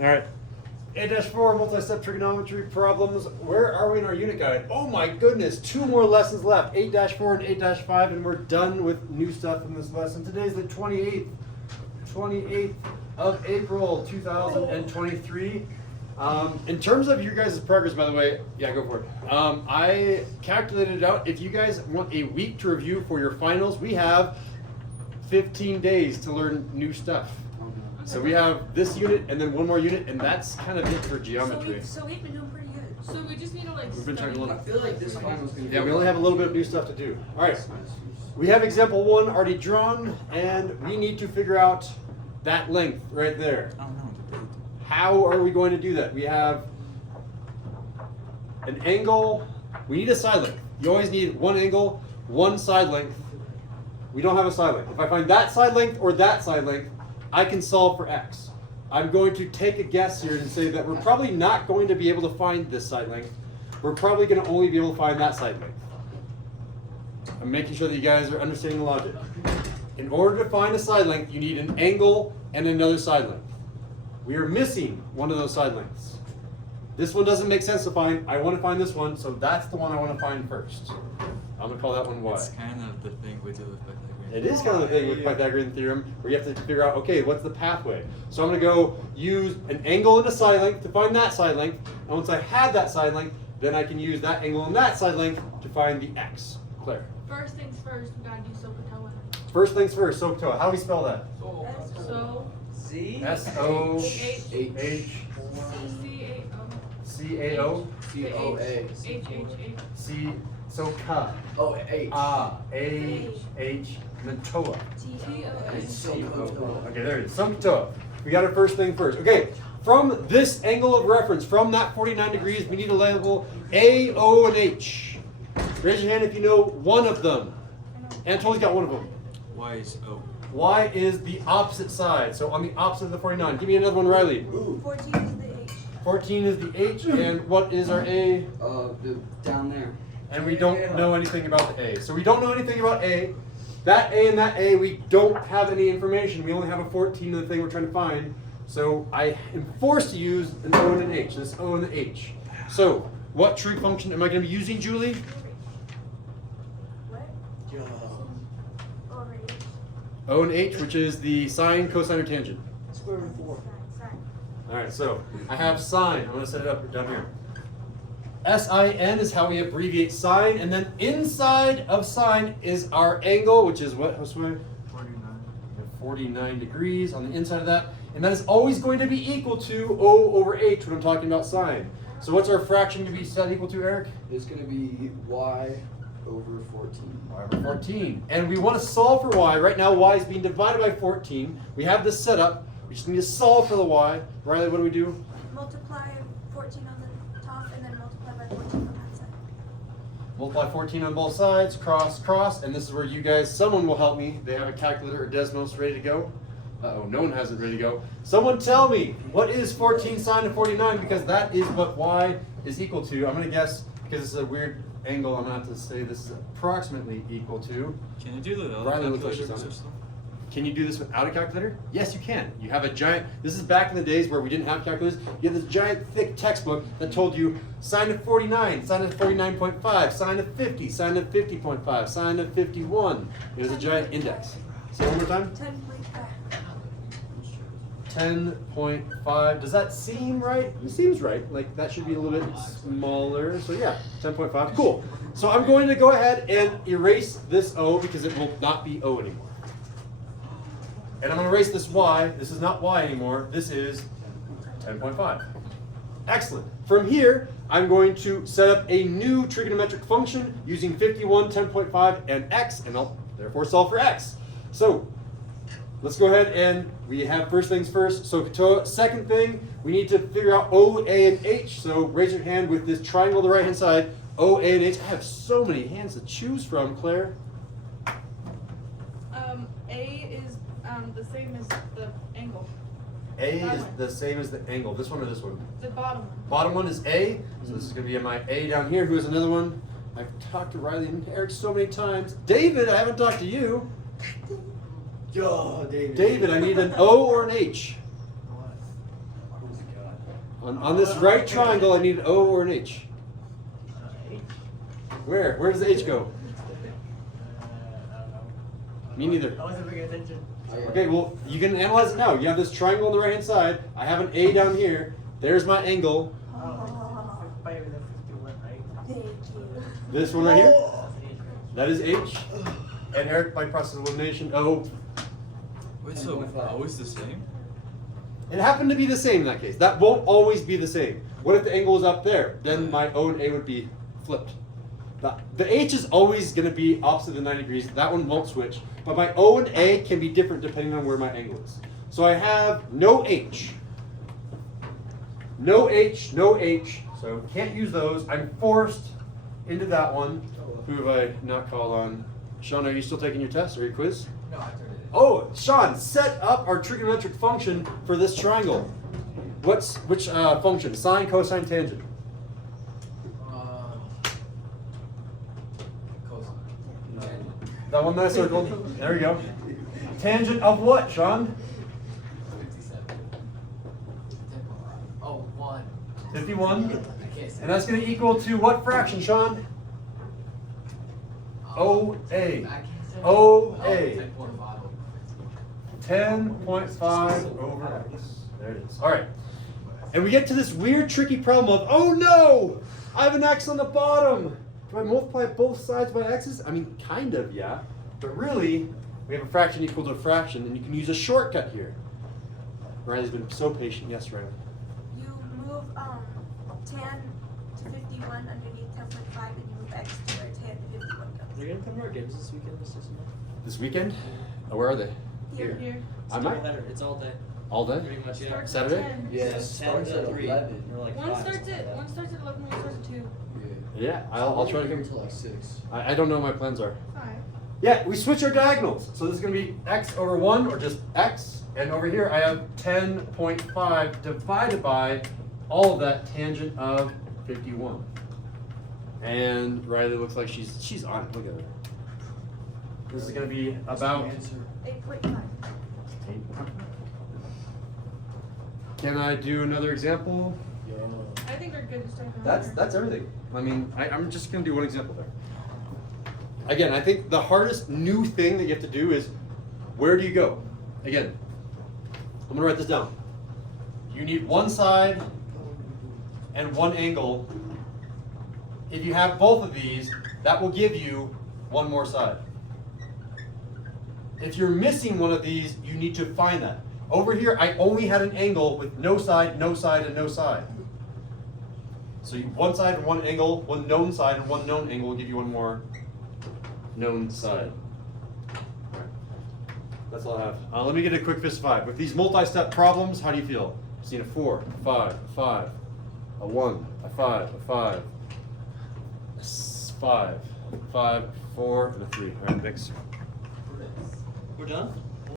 All right. 8-4 multi-step trigonometry problems. Where are we in our unit guide? Oh my goodness, 2 more lessons left. 8-4 and 8-5, and we're done with new stuff in this lesson. Today's the 28th of April, 2023. In terms of your guys' progress, by the way, yeah, go for it. I calculated it out. If you guys want a week to review for your finals, we have 15 days to learn new stuff. So we have this unit and then one more unit, and that's kind of it for geometry. So we've been doing pretty good. So we just need to like. We've been trying to learn. I feel like this final's gonna be. Yeah, we only have a little bit of new stuff to do. All right, we have example 1 already drawn, and we need to figure out that length right there. How are we going to do that? We have an angle. We need a side length. You always need one angle, one side length. We don't have a side length. If I find that side length or that side length, I can solve for x. I'm going to take a guess here and say that we're probably not going to be able to find this side length. We're probably going to only be able to find that side length. I'm making sure that you guys are understanding the logic. In order to find a side length, you need an angle and another side length. We are missing one of those side lengths. This one doesn't make sense to find. I want to find this one, so that's the one I want to find first. I'm going to call that one y. It's kind of the thing we do with Pythagorean. It is kind of the thing with Pythagorean theorem, where you have to figure out, okay, what's the pathway? So I'm going to go use an angle and a side length to find that side length, and once I have that side length, then I can use that angle and that side length to find the x. Claire. First things first, we gotta do SOHCAHTOA. First things first, SOHCAHTOA. How do we spell that? So. Z. S-O-H-C-A-O. C-O-A. C. SOHCAHTOA. Oh, H. A-H. Mentoa. SOHCAHTOA. Okay, there it is. SOHCAHTOA. We got our first thing first. Okay, from this angle of reference, from that 49 degrees, we need to label A, O, and H. Raise your hand if you know one of them. Anatoli's got one of them. Y is O. Y is the opposite side, so on the opposite of the 49. Give me another one, Riley. Ooh. 14 is the H. 14 is the H, and what is our A? Down there. And we don't know anything about the A. So we don't know anything about A. That A and that A, we don't have any information. We only have a 14 of the thing we're trying to find. So I am forced to use an O and an H, this O and the H. So what trig function am I going to be using, Julie? What? Over H. O and H, which is the sine, cosine, or tangent. Square root of 4. Sine. All right, so I have sine. I'm going to set it up down here. S-I-N is how we abbreviate sine, and then inside of sine is our angle, which is what, Josue? 49. 49 degrees on the inside of that, and that is always going to be equal to O over H when I'm talking about sine. So what's our fraction to be set equal to, Eric? It's going to be Y over 14. Y over 14. And we want to solve for y. Right now y is being divided by 14. We have this set up. We just need to solve for the y. Riley, what do we do? Multiply 14 on the top and then multiply by 14 on that side. Multiply 14 on both sides, cross, cross, and this is where you guys, someone will help me. They have a calculator or Desmos ready to go. Uh-oh, no one has it ready to go. Someone tell me, what is 14 sine of 49? Because that is what y is equal to. I'm going to guess, because it's a weird angle, I'm going to have to say this is approximately equal to. Can you do the Riley looks like she's on it. Can you do this without a calculator? Yes, you can. You have a giant, this is back in the days where we didn't have calculators. You had this giant thick textbook that told you sine of 49, sine of 49.5, sine of 50, sine of 50.5, sine of 51. It was a giant index. Say it one more time. 10.5. 10.5. Does that seem right? It seems right. Like that should be a little bit smaller. So yeah, 10.5. Cool. So I'm going to go ahead and erase this O because it will not be O anymore. And I'm going to erase this y. This is not y anymore. This is 10.5. Excellent. From here, I'm going to set up a new trigonometric function using 51, 10.5, and x, and I'll therefore solve for x. So let's go ahead and we have first things first. So second thing, we need to figure out O, A, and H. So raise your hand with this triangle on the right-hand side. O, A, and H. I have so many hands to choose from, Claire. A is the same as the angle. A is the same as the angle. This one or this one? The bottom one. Bottom one is A. So this is going to be my A down here. Who is another one? I've talked to Riley and Eric so many times. David, I haven't talked to you. Yo, David. David, I need an O or an H. On this right triangle, I need an O or an H. Where? Where does the H go? Me neither. I wasn't paying attention. Okay, well, you can analyze it now. You have this triangle on the right hand side. I have an A down here. There's my angle. Oh, it's 5 and then 51, right? Thank you. This one right here. That's an H. That is H. And Eric, by process of elimination, O. Wait, so always the same? It happened to be the same in that case. That won't always be the same. What if the angle is up there? Then my O and A would be flipped. The H is always going to be opposite of 90 degrees. That one won't switch. But my O and A can be different depending on where my angle is. So I have no H. No H, no H. So can't use those. I'm forced into that one. Who have I not called on? Sean, are you still taking your test or your quiz? No, I turned it in. Oh, Sean, set up our trigonometric function for this triangle. Which function? Sine, cosine, tangent. Cosine. That one that I circled. There we go. Tangent of what, Sean? 57. Oh, 1. 51. I can't say. And that's going to equal to what fraction, Sean? OA. I can't say. OA. 10.5. 10.5 over X. There it is. All right. And we get to this weird, tricky problem of, oh no, I have an X on the bottom. Do I multiply both sides by X's? I mean, kind of, yeah. But really, we have a fraction equal to a fraction, and you can use a shortcut here. Riley's been so patient. Yes, Riley. You move tan to 51 underneath 10.5, and you move x to where tan to 51 goes. They're gonna come to our games this weekend, Mr. Smith. This weekend? Oh, where are they? Here. Here. I might. It's all day. All day? Pretty much, yeah. Starts Saturday? at 10. Yeah, It it starts at 3. 11. Or like One 5, starts something at like one that. starts at 11, one starts at 2. Yeah, I'll try to here come. until like 6. I don't know what my plans are. 5. Yeah, we switch our diagonals. So this is going to be x over 1 or just x. And over here I have 10.5 divided by all of that tangent of 51. And Riley looks like she's on it. Look at her. This is going to be about... Answer. 8.5. Can I do another example? I think we're good to start. That's everything. I mean, I'm just going to do one example there. Again, I think the hardest new thing that you have to do is, where do you go? Again, I'm going to write this down. You need one side and one angle. If you have both of these, that will give you one more side. If you're missing one of these, you need to find that. Over here, I only had an angle with no side, and no side. So one side and one angle, one known side and one known angle will give you one more known side. All right. That's all I have. Let me get a quick fist five. With these multi-step problems, how do you feel? Seen a 4, a 5, a 5, a 1, a 5, a 5, a 5, 5, 4, and a 3. All right, mix. We're done?